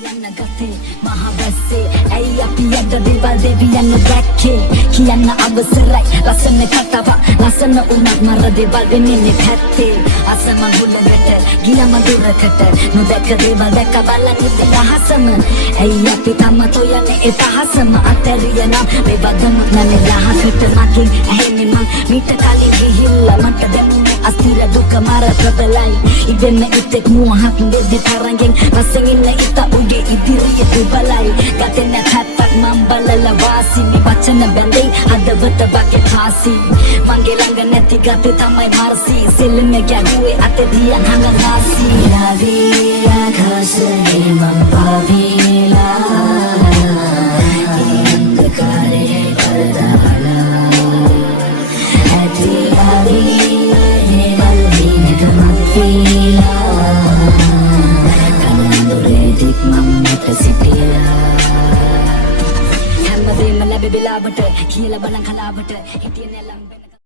කියන්න ගතේ මහවැස්සේ ඇයි අපි අද දේවල් දෙවියන් දැක්කේ කියන්න අවසරයි ලස්සන කතාව ලස්සන උනත් මර දේවල් වෙන්නේ පැත්තේ අසම ගුලකට ගිලම දුරකට නොදැක දේවල් දැක බලන්න ඉතින් අහසම ඇයි අපි තම තොයන්නේ ඒ පහසම අතරිය නම් මේ වදම නැනේ රහකට මකින් ඇහෙන්නේ මං මීට කලින් ගිහිල්ලා මට දැනුනේ අස්තිර දුක මර ප්‍රබලයි ඉදෙන්න ඉතෙක් මුවහක් දෙදි තරංගෙන් රසෙන් ඉන්න ඉත උගේ ඉදිරිය දුබලයි ගතෙන් නැත්පත් මම් බලලා වාසි මේ වචන බැඳේ හදවත වගේ පාසි මගේ ළඟ නැති ගතේ තමයි මාර්සි සෙල්ලම ගැහුවේ අතදී අනංගාසි ලාදී ආකාශේ මම් පාවිලා ඉන්දකාරේ පරදාලා ඇති ආදී නෙවල්ලිනක මත්විලා කනඳුරේ දික් මම්මට සිටිලා හැමදේම ලැබෙ වෙලාවට කියලා බලන් කලාවට හිටියේ නැලම්